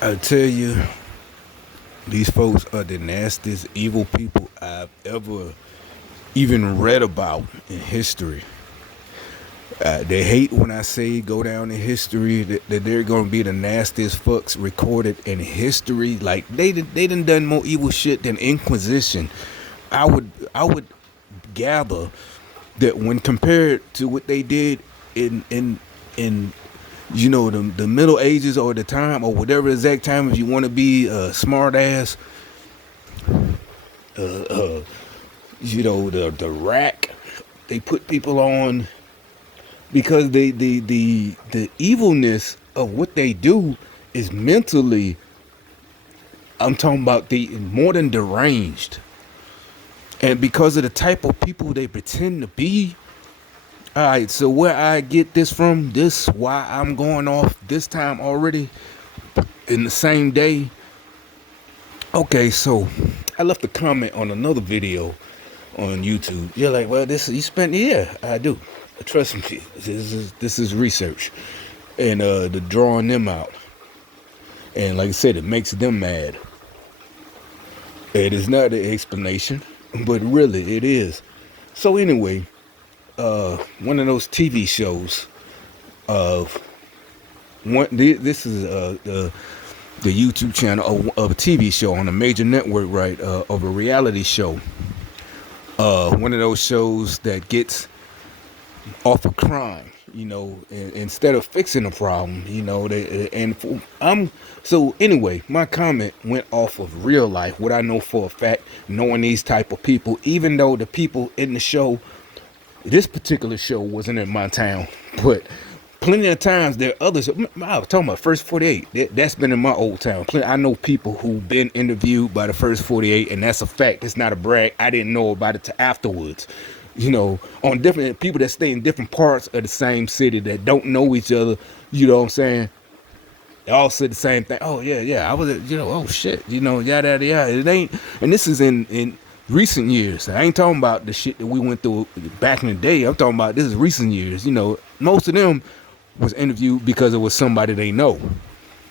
I tell you, these folks are the nastiest, evil people I've ever even read about in history. They hate when I say go down in history that they're gonna be the nastiest fucks recorded in history. Like they done more evil shit than Inquisition. I would gather that when compared to what they did in the Middle Ages or the time or whatever exact time, if you want to be a smart ass, uh, uh, the rack they put people on because the evilness of what they do is mentally. I'm talking about the more than deranged, and because of the type of people they pretend to be. All right, so where I get this from, this why I'm going off this time already in the same day. Okay, so I left a comment on another video on YouTube. You're like, well, this you spent, yeah, I do. Trust me, this is research, and the drawing them out, and like I said, it makes them mad. It is not an explanation, but really it is. So anyway, one of those TV shows of this is the YouTube channel of a TV show on a major network, right? Of a reality show. One of those shows that gets off of crime, instead of fixing the problem, so anyway, my comment went off of real life, what I know for a fact, knowing these type of people, even though the people in the show, this particular show wasn't in my town, but plenty of times there are others. I was talking about First 48. That's been in my old town. I know people who've been interviewed by the First 48, and that's a fact. It's not a brag. I didn't know about it till afterwards. On different people that stay in different parts of the same city that don't know each other. You know what I'm saying? They all said the same thing. Oh yeah. I was, oh shit, yada yada yada. It ain't, and this is in recent years. I ain't talking about the shit that we went through back in the day. I'm talking about this is recent years. Most of them was interviewed because it was somebody they know.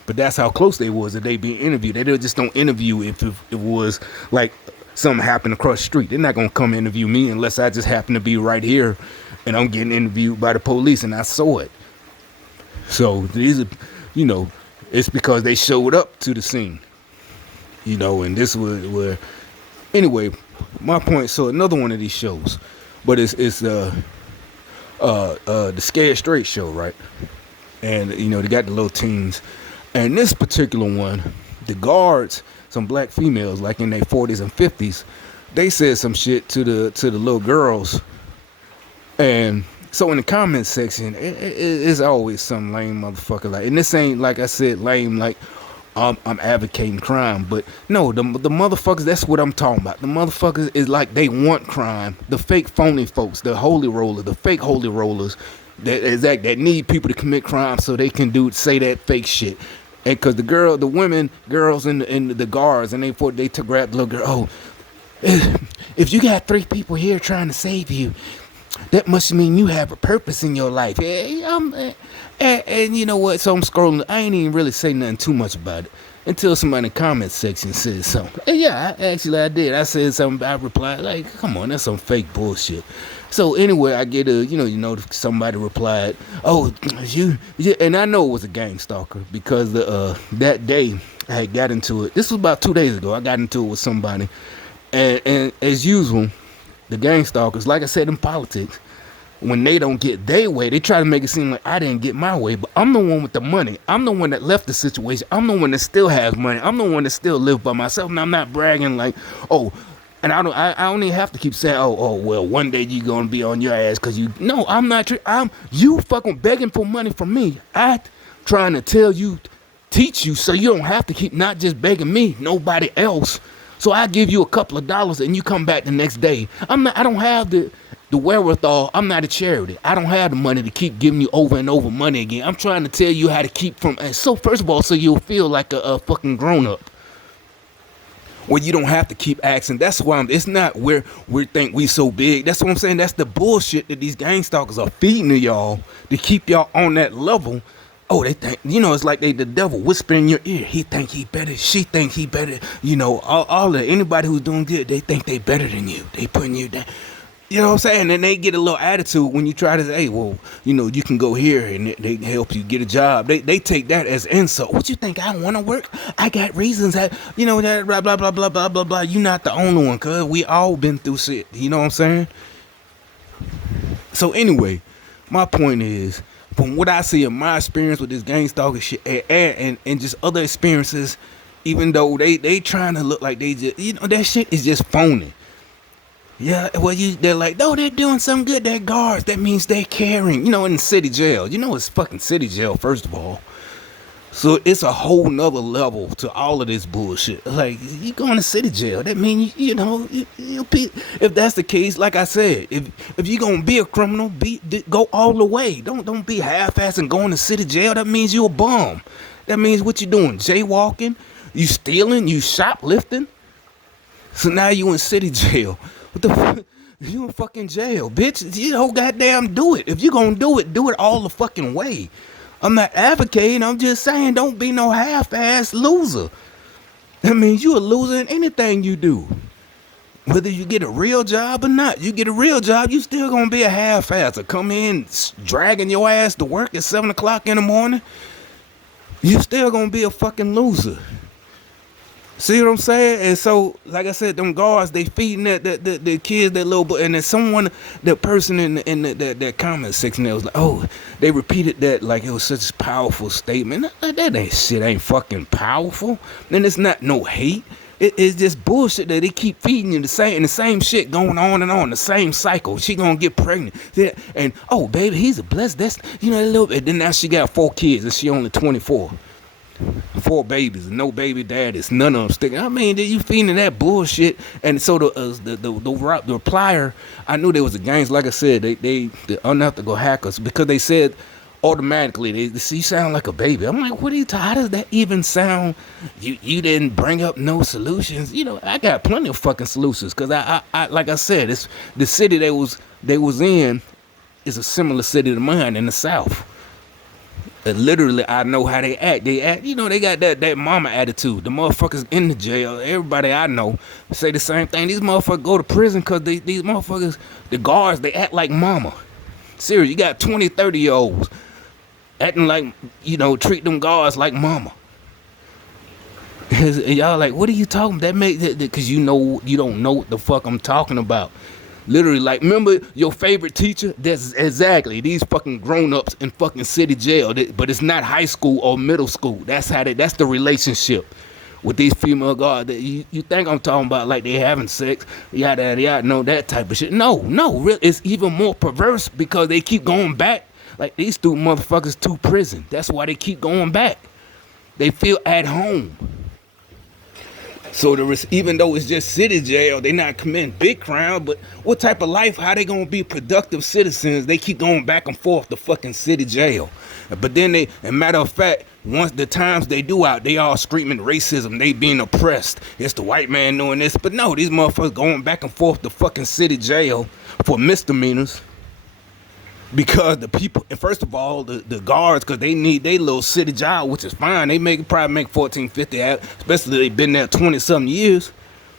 But that's how close they was that they being interviewed. They just don't interview if it was like something happened across the street. They're not gonna come interview me unless I just happen to be right here and I'm getting interviewed by the police and I saw it. So these are, it's because they showed up to the scene. And this was where anyway, my point. So another one of these shows, but it's the Scared Straight show, right? And they got the little teens, and this particular one, the guards, some black females like in their 40s and 50s, they said some shit to the little girls, and so in the comment section, it's always some lame motherfucker like, and this ain't like I said lame like I'm advocating crime, but no, the motherfuckers, that's what I'm talking about. The motherfuckers is like they want crime. The fake phony folks, the holy rollers, the fake holy rollers that need people to commit crime so they can say that fake shit. And cause the women, girls in the guards, and they to grab the little girl. Oh, if you got 3 people here trying to save you, that must mean you have a purpose in your life. And you know what? So I'm scrolling. I ain't even really say nothing too much about it until somebody in the comment section said something. And yeah, I did. I said something. I replied like, "Come on, that's some fake bullshit." So anyway, I get somebody replied, "Oh, you," and I know it was a gang stalker because that day I had got into it. This was about 2 days ago. I got into it with somebody, and as usual, the gang stalkers, like I said in politics, when they don't get their way, they try to make it seem like I didn't get my way, but I'm the one with the money. I'm the one that left the situation. I'm the one that still has money. I'm the one that still live by myself, and I'm not bragging like, oh, and I don't even have to keep saying, well, one day you gonna be on your ass because no, I'm not. You fucking begging for money from me. I trying to teach you so you don't have to keep not just begging me, nobody else. So I give you a couple of dollars and you come back the next day. I don't have the wherewithal. I'm not a charity. I don't have the money to keep giving you over and over money again. I'm trying to tell you how to keep from. And so first of all, so you'll feel like a fucking grown up. Where you don't have to keep asking. That's why it's not where we think we so big. That's what I'm saying. That's the bullshit that these gang stalkers are feeding to y'all to keep y'all on that level Oh, they think, you know, it's like the devil whisper in your ear. He think he better. She think he better. You know, all of anybody who's doing good, they think they better than you. They putting you down. You know what I'm saying? And they get a little attitude when you try to say, hey, well, you know, you can go here and they help you get a job. They take that as insult. What you think? I want to work? I got reasons that, you know, that blah, blah, blah, blah, blah, blah, blah. You not the only one, cuz we all been through shit. You know what I'm saying? So anyway, my point is, from what I see in my experience with this gang stalker shit and just other experiences, even though they trying to look like they just, you know, that shit is just phony. Yeah, well, they're like, no, they're doing something good. They're guards. That means they're caring. You know, in city jail. You know, it's fucking city jail, first of all. So it's a whole nother level to all of this bullshit. Like, you going to city jail, that means, you know, if that's the case, like I said, if you're going to be a criminal, go all the way. Don't be half-assed and going to city jail. That means you're a bum. That means what you doing? Jaywalking? You stealing? You shoplifting? So now you in city jail. What the fuck? You in fucking jail, bitch. You know, goddamn do it. If you gonna do it all the fucking way. I'm not advocating, I'm just saying don't be no half-ass loser. That means you a loser in anything you do. Whether you get a real job or not. You get a real job, you still gonna be a half-asser. Come in dragging your ass to work at 7 o'clock in the morning. You still gonna be a fucking loser. See what I'm saying? And so, like I said, them guards, they feeding the kids that little boy. And then someone, that person in that comment section, that was like, oh, they repeated that like it was such a powerful statement. That ain't shit ain't fucking powerful. Then it's not no hate. It's just bullshit that they keep feeding you the same shit going on and on, the same cycle. She gonna get pregnant. Yeah, and oh baby, he's a blessed. That's, you know, a little bit. Then now she got 4 kids and she only 24. 4 babies and no baby daddies, none of them sticking. I mean, you feeding that bullshit. And so the replier, I knew there was a gangs. Like I said, they unethical hackers, because they said automatically they see, you sound like a baby. I'm like, what are you? How does that even sound? You didn't bring up no solutions. You know, I got plenty of fucking solutions, because I like I said, it's the city they was in is a similar city to mine in the South. Literally, I know how they act. They act, you know, they got that mama attitude. The motherfuckers in the jail, everybody I know say the same thing. These motherfuckers go to prison because these motherfuckers, the guards, they act like mama. Seriously, you got 20, 30-year-olds acting like, you know, treat them guards like mama. And y'all like, what are you talking about? That make that, because you know, you don't know what the fuck I'm talking about. Literally, like, remember your favorite teacher? That's exactly these fucking grown-ups in fucking city jail. But it's not high school or middle school. That's the relationship with these female guards. You think I'm talking about like they having sex, yada, yada, yada, no, that type of shit. No, really, it's even more perverse because they keep going back. Like, these 2 motherfuckers to prison. That's why they keep going back. They feel at home. So even though it's just city jail, they not committing big crime, but what type of life, how they gonna be productive citizens? They keep going back and forth to fucking city jail. But then matter of fact, once the times they do out, they all screaming racism, they being oppressed. It's the white man doing this. But no, these motherfuckers going back and forth to fucking city jail for misdemeanors. Because the people, and first of all, the guards, because they need their little city job, which is fine. They probably make $14.50, especially they been there 20-something years.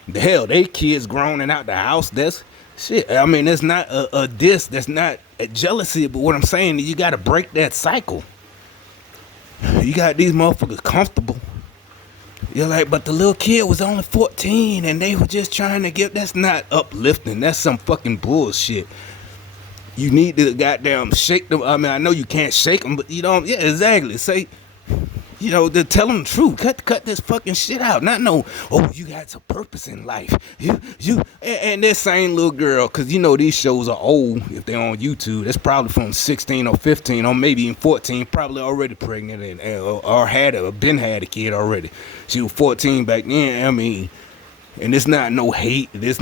The hell, they kids grown and out the house. That's shit. I mean, that's not a diss. That's not a jealousy. But what I'm saying is you got to break that cycle. You got these motherfuckers comfortable. You're like, but the little kid was only 14 and they were just trying to get, that's not uplifting. That's some fucking bullshit. You need to goddamn shake them. I mean, I know you can't shake them, but you know, yeah, exactly. Say, you know, to tell them the truth. Cut this fucking shit out. Not no, oh, you got some purpose in life. And this same little girl, because you know these shows are old if they're on YouTube. That's probably from 16 or 15 or maybe even 14, probably already pregnant or been had a kid already. She was 14 back then. I mean, and it's not no hate. It's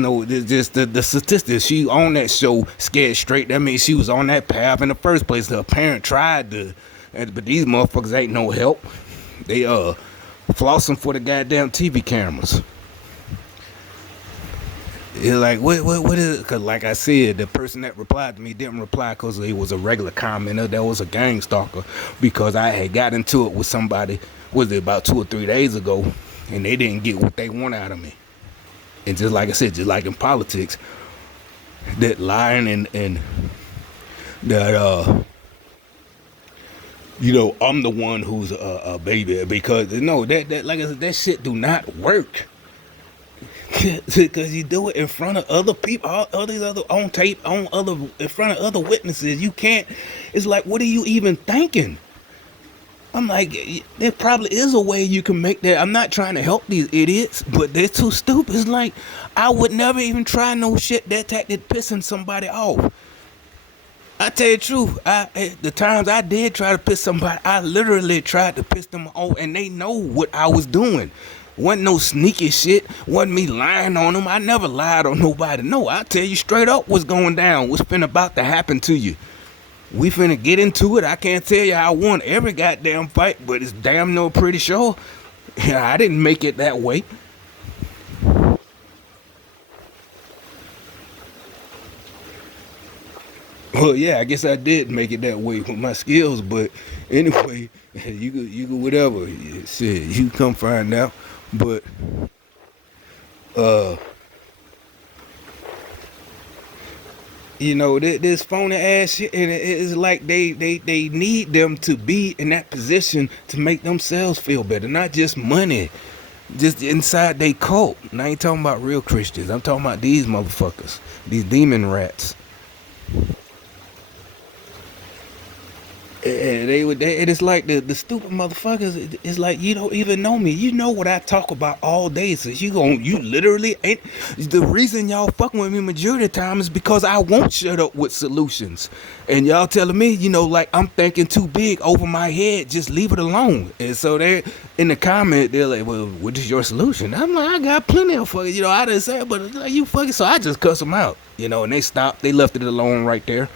just the statistics. She on that show Scared Straight. That means she was on that path in the first place. Her parent tried to, but these motherfuckers ain't no help. They flossing for the goddamn TV cameras. It's like, what is it? Because, like I said, the person that replied to me didn't reply because he was a regular commenter. That was a gang stalker. Because I had got into it with somebody, was it about 2 or 3 days ago, and they didn't get what they want out of me. And just like I said, just like in politics, that lying and that I'm the one who's a baby, because no, that like I said, that shit do not work. Because you do it in front of other people, all these other on tape, in front of other witnesses. You can't. It's like, what are you even thinking? I'm like, there probably is a way you can make that. I'm not trying to help these idiots, but they're too stupid. It's like, I would never even try no shit that tactic pissing somebody off. I tell you the truth, the times I did try to piss somebody, I literally tried to piss them off, and they know what I was doing. Wasn't no sneaky shit. Wasn't me lying on them. I never lied on nobody. No, I tell you straight up what's going down. What's finna about to happen to you. We finna get into it. I can't tell you I won every goddamn fight, but it's damn no pretty sure. Yeah, I didn't make it that way. Well, yeah, I guess I did make it that way with my skills, but anyway, you could whatever. Shit, you come find out. But uh, this phony ass shit, and it's like they need them to be in that position to make themselves feel better, not just money, just inside they cult. And I ain't talking about real Christians. I'm talking about these motherfuckers, these demon rats. And and it's like the stupid motherfuckers. It's like, you don't even know me. You know what I talk about all day. So you literally ain't. The reason y'all fucking with me majority of the time is because I won't shut up with solutions. And y'all telling me, like I'm thinking too big over my head. Just leave it alone. And so they in the comment, they're like, well, what is your solution? I'm like, I got plenty of fucking, I didn't say it, but like, you fucking. So I just cuss them out, and they stopped. They left it alone right there.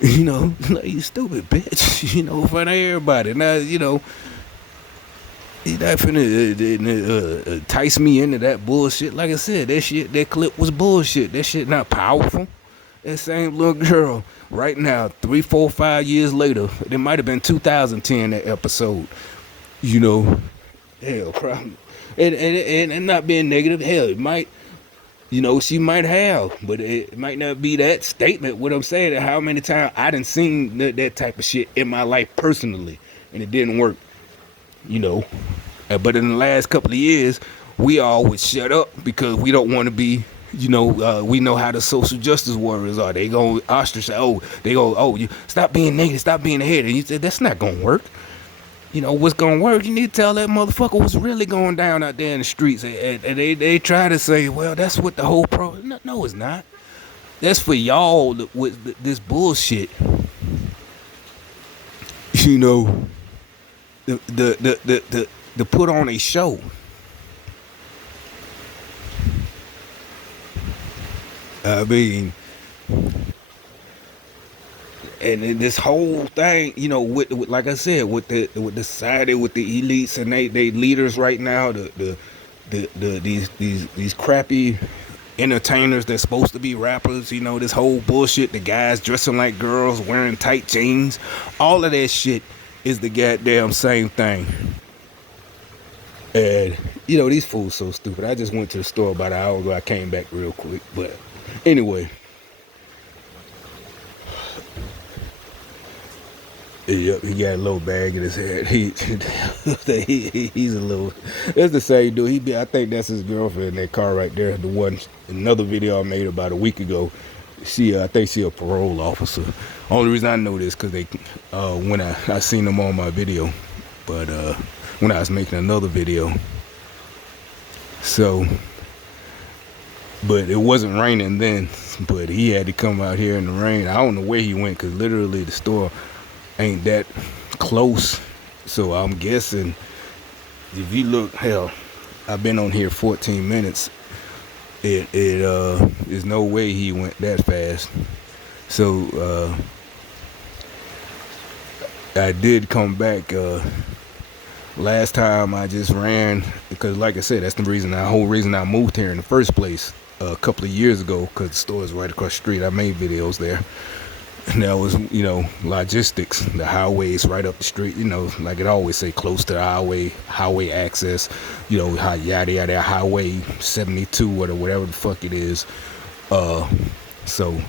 Like, you stupid bitch, in front of everybody. Now, you're not finna entice me into that bullshit. Like I said, that clip was bullshit. That shit not powerful. That same little girl, right now, 3, 4, 5 years later, it might have been 2010, that episode, hell, probably. And not being negative, hell, it might. She might have, but it might not be that statement. What I'm saying, how many times I done seen that type of shit in my life personally, and it didn't work, you know. But in the last couple of years, we all would shut up because we don't want to be, we know how the social justice warriors are. They go ostracize, you stop being negative, stop being a hater. And you said, that's not going to work. What's gonna work? You need to tell that motherfucker what's really going down out there in the streets. And they try to say, well, that's what the whole no, it's not. That's for y'all with this bullshit. The put on a show. I mean, and this whole thing, with like I said, with the society, with the elites and they leaders right now, these crappy entertainers that's supposed to be rappers, this whole bullshit, the guys dressing like girls, wearing tight jeans, all of that shit is the goddamn same thing. And these fools so stupid. I just went to the store about an hour ago. I came back real quick, but anyway. Yep, he got a little bag in his head. He's a little. That's the same dude. I think that's his girlfriend in that car right there. The one, another video I made about a week ago. I think she a parole officer. Only reason I know this because when I seen them on my video, but when I was making another video. So, but it wasn't raining then. But he had to come out here in the rain. I don't know where he went because literally the store ain't that close, so I'm guessing if you look, hell, I've been on here 14 minutes. It there's no way he went that fast. So I did come back. Last time I just ran because, like I said, that's the whole reason I moved here in the first place. a couple of years ago because the store is right across the street. I made videos there. And that was, logistics. The highways right up the street, like it always say, close to the highway access, how yada yada, highway 72 or whatever the fuck it is. So,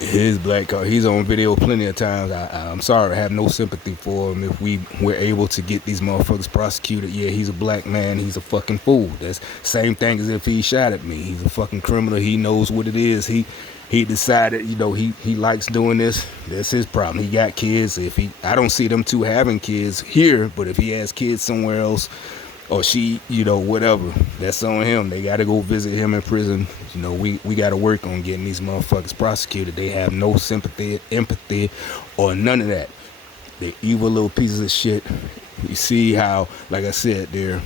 his black card, he's on video plenty of times. I'm sorry, I have no sympathy for him. If we were able to get these motherfuckers prosecuted, yeah, he's a black man, he's a fucking fool. That's same thing as if he shot at me. He's a fucking criminal. He knows what it is. He decided, he likes doing this. That's his problem. He got kids. I don't see them two having kids here, but if he has kids somewhere else, or she, whatever, that's on him. They got to go visit him in prison. We got to work on getting these motherfuckers prosecuted. They have no sympathy, empathy, or none of that. They're evil little pieces of shit. You see how, like I said, they're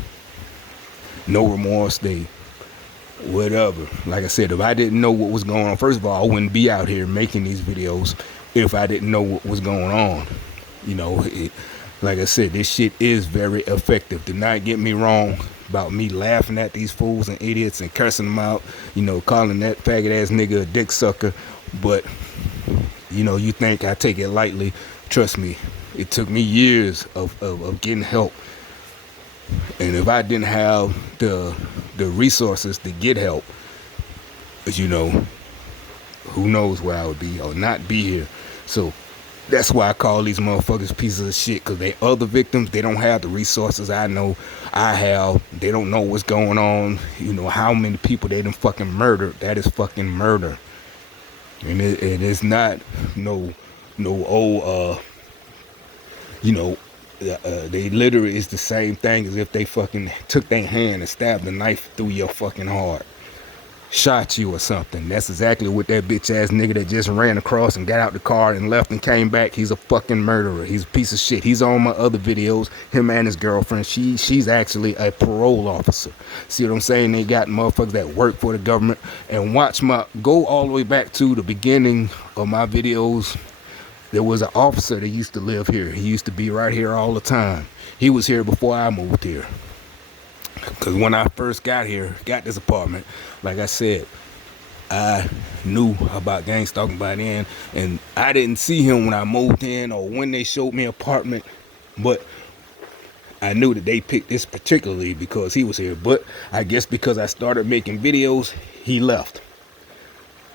no remorse. They whatever. Like I said, if I didn't know what was going on, first of all, I wouldn't be out here making these videos if I didn't know what was going on. Like I said, this shit is very effective. Do not get me wrong about me laughing at these fools and idiots and cursing them out, calling that faggot ass nigga a dick sucker. But, you think I take it lightly. Trust me, it took me years of getting help. And if I didn't have the resources to get help, who knows where I would be or not be here. So, that's why I call these motherfuckers pieces of shit, because they other victims, they don't have the resources I know I have. They don't know what's going on. How many people they done fucking murdered. That is fucking murder. And it is not no old, they literally is the same thing as if they fucking took their hand and stabbed a knife through your fucking heart. Shot you or something. That's exactly what that bitch ass nigga that just ran across and got out the car and left and came back. He's a fucking murderer. He's a piece of shit. He's on my other videos. Him and his girlfriend. She's actually a parole officer. See what I'm saying? They got motherfuckers that work for the government. And go all the way back to the beginning of my videos. There was an officer that used to live here. He used to be right here all the time. He was here before I moved here. Because when I first got this apartment, like I said, I knew about gang stalking by then, and I didn't see him when I moved in or when they showed me an apartment, but I knew that they picked this particularly because he was here. But I guess because I started making videos, he left.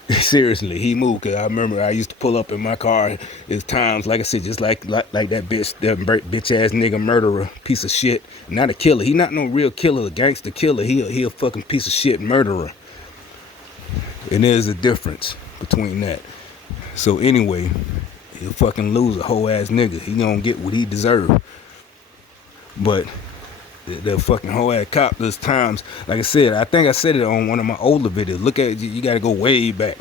Seriously, he moved, because I remember I used to pull up in my car. There's times, like I said, just like that bitch ass nigga murderer, piece of shit. Not a killer. He not no real killer, a gangster killer. He a fucking piece of shit murderer. And there's a difference between that. So anyway, he'll fucking lose a whole ass nigga. He gonna get what he deserve. But the fucking whole ass cop, there's times, like I said, I think I said it on one of my older videos. Look at it, you gotta go way back.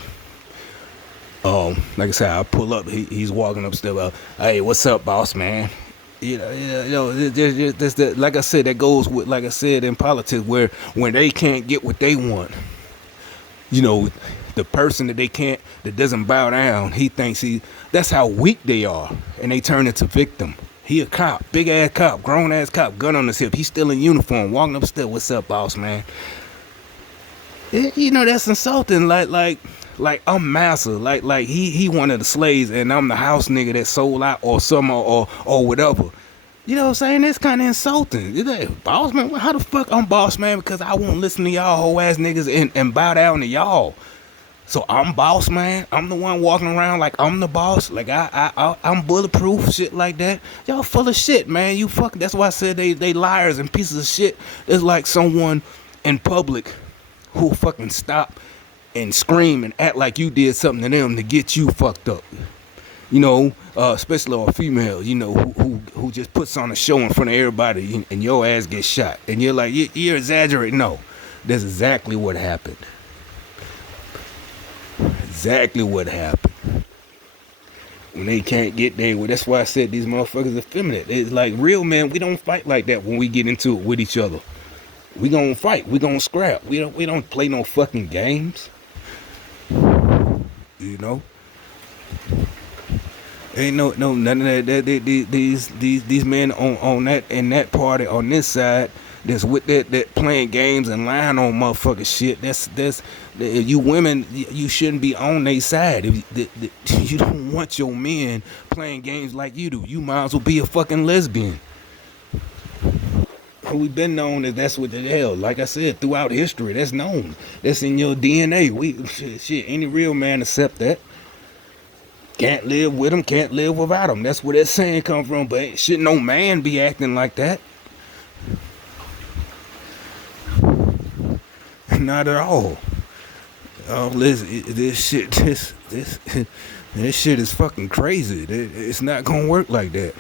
Like I said, I pull up, he's walking upstairs. Hey, what's up, boss man? There's that, like I said, that goes with, like I said, in politics, where when they can't get what they want, the person that doesn't bow down, he thinks that's how weak they are, and they turn into victim. He a cop, big ass cop, grown ass cop, gun on his hip. He's still in uniform, walking upstairs. What's up, boss man? That's insulting. Like I'm master. Like he one of the slaves, and I'm the house nigga that sold out or some or whatever. You know what I'm saying? That's kind of insulting. You're like, boss man, how the fuck I'm boss man because I won't listen to y'all whole ass niggas and bow down to y'all. So I'm boss man. I'm the one walking around like I'm the boss. Like I'm bulletproof, shit like that. Y'all full of shit, man. You fuck. That's why I said they liars and pieces of shit. It's like someone in public who fucking stop and scream and act like you did something to them to get you fucked up. Especially a female, who just puts on a show in front of everybody and your ass gets shot. And you're like, you're exaggerating. No, that's exactly what happened. Exactly what happened. When they can't get there, well, that's why I said these motherfuckers are effeminate. It's like real men, we don't fight like that when we get into it with each other. We gonna fight. We gonna scrap. We don't play no fucking games. Ain't no none of that. These men on that in that party on this side that's with that playing games and lying on motherfucking shit. That's you women. You shouldn't be on their side. If you don't want your men playing games like you do, you might as well be a fucking lesbian. We've been known that that's what the hell. Like I said, throughout history, that's known. That's in your DNA. We shit. Any real man accept that. Can't live with him, can't live without him. That's where that saying come from. But should no man be acting like that? Not at all. Oh, listen, this shit, this shit is fucking crazy. It's not gonna work like that.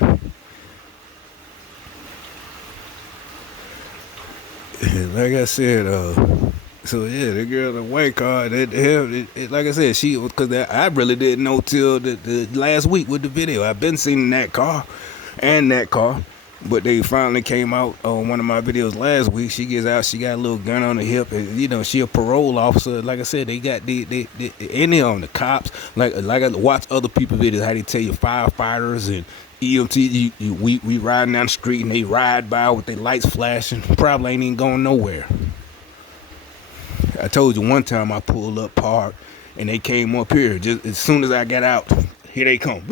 Like I said, so yeah, the girl in the white car, like I said, she was because I really didn't know till the last week with the video. I've been seeing that car and that car, but they finally came out on one of my videos last week. She gets out, she got a little gun on the hip, and she a parole officer. Like I said, they got the in there on the cops. Like I watch other people videos how they tell you firefighters and EMT, we riding down the street and they ride by with their lights flashing. Probably ain't even going nowhere. I told you one time I pulled up parked and they came up here. Just as soon as I got out, here they come.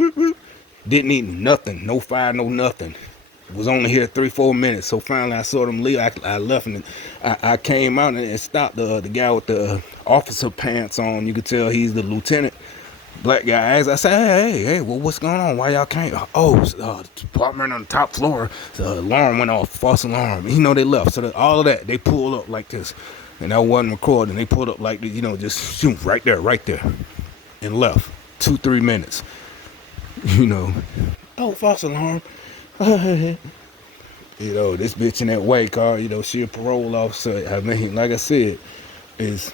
Didn't need nothing, no fire, no nothing. Was only here 3-4 minutes. So finally I saw them leave. I left and I came out and stopped the guy with the officer pants on. You could tell he's the lieutenant. Black guy asked, I said, hey, well, what's going on? Why y'all can't? Oh, the apartment on the top floor, the alarm went off, false alarm. They left. So all of that, they pulled up like this. And I wasn't recording. They pulled up like, just shoot, right there, and left. 2-3 minutes. Oh, false alarm. This bitch in that white car, she a parole officer. I mean, like I said, is...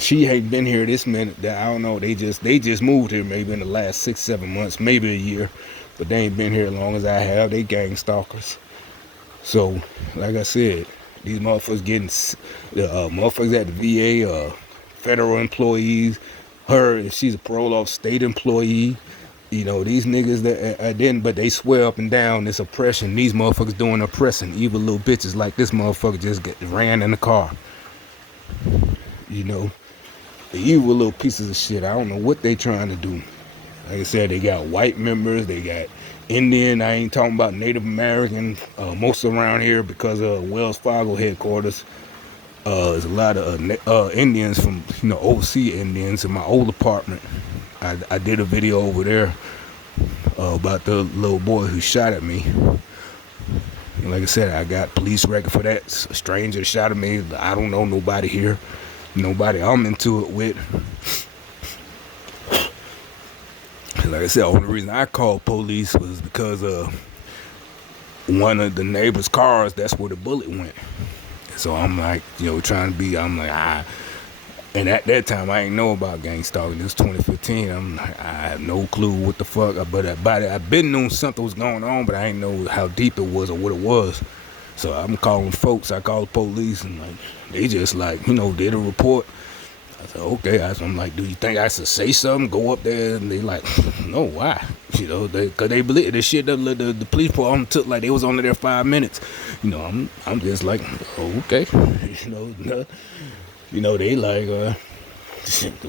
she ain't been here this minute. I don't know. They just moved here maybe in the last 6-7 months, maybe a year, but they ain't been here as long as I have. They gang stalkers. So, like I said, these motherfuckers getting motherfuckers at the VA, federal employees. Her, if she's a parole off state employee. These niggas that didn't, but they swear up and down this oppression. These motherfuckers doing oppressing. Evil little bitches like this motherfucker just ran in the car. The evil little pieces of shit. I don't know what they trying to do. Like I said, they got white members, they got Indian. I ain't talking about Native American. Most around here because of Wells Fargo headquarters. There's a lot of Indians from overseas Indians in my old apartment. I did a video over there about the little boy who shot at me. And like I said, I got police record for that. A stranger shot at me. I don't know nobody here. Nobody I'm into it with. Like I said, the only reason I called police was because one of the neighbor's cars, that's where the bullet went. So I'm like, I'm like, and at that time I ain't know about gang stalking. This was 2015. I'm like, I have no clue what the fuck, but I've been knowing something was going on, but I ain't know how deep it was or what it was. So I'm calling folks. I called the police and they just did a report. I said, okay. I'm like, do you think I should say something? Go up there? And they like, no, why? Because they believe this shit. The police department took they was only there 5 minutes. I'm just like, oh, okay. They like,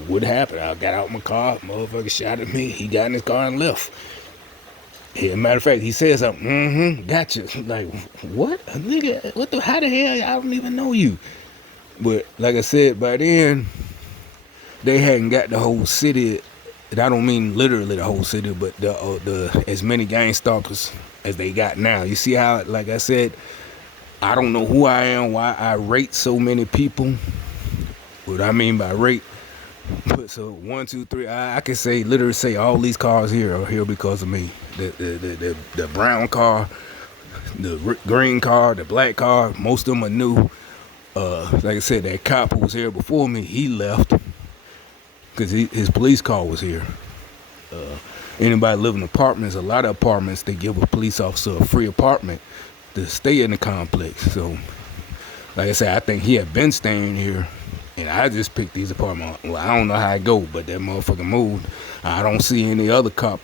what happened? I got out my car. Motherfucker shot at me. He got in his car and left. Yeah, matter of fact, he said something. Gotcha. Like, what? Nigga, how the hell? I don't even know you. But like I said, by then, they hadn't got the whole city. And I don't mean literally the whole city, but the as many gang stalkers as they got now. You see how, like I said, I don't know who I am, why I rate so many people. What I mean by rate. But so 1, 2, 3, I can literally say all these cars here are here because of me. The brown car, the green car, the black car, most of them are new. Like I said, that cop who was here before me, he left because his police car was here. Anybody live in apartments, a lot of apartments, they give a police officer a free apartment to stay in the complex. So, like I said, I think he had been staying here And I just picked these apartments. Well, I don't know how it go, but that motherfucker moved. I don't see any other cop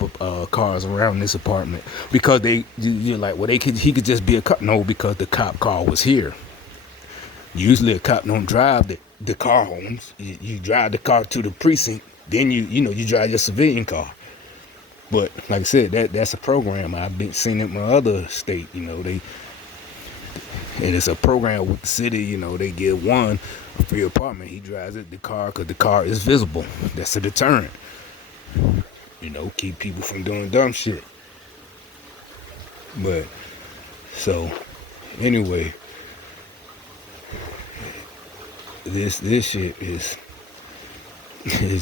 cars around this apartment because you're like, well, he could just be a cop. No, because the cop car was here. Usually a cop don't drive the car homes. You drive the car to the precinct, then you drive your civilian car. But like I said, that's a program I've been seeing in my other state. And it's a program with the city. They give one a free apartment. He drives the car because the car is visible. That's a deterrent. Keep people from doing dumb shit. But so anyway, this shit is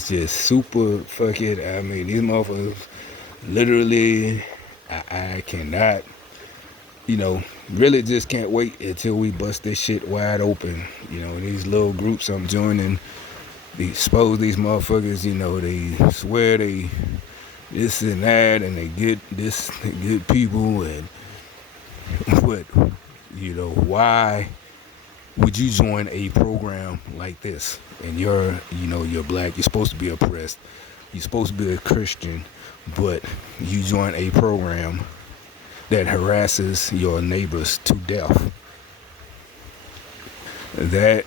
just super fucking. I mean, these motherfuckers literally. I cannot. Really just can't wait until we bust this shit wide open. These little groups I'm joining, they expose these motherfuckers. They swear they this and that, and they get people, and but why would you join a program like this? And you're black, you're supposed to be oppressed, you're supposed to be a Christian, but you join a program that harasses your neighbors to death. That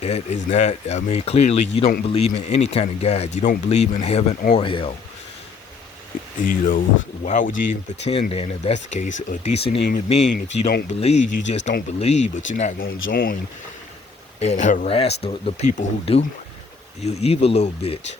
is not, I mean, clearly you don't believe in any kind of God. You don't believe in heaven or hell. Why would you even pretend then, if that's the case, a decent human being? If you don't believe, you just don't believe, but you're not going to join and harass the people who do. You evil little bitch.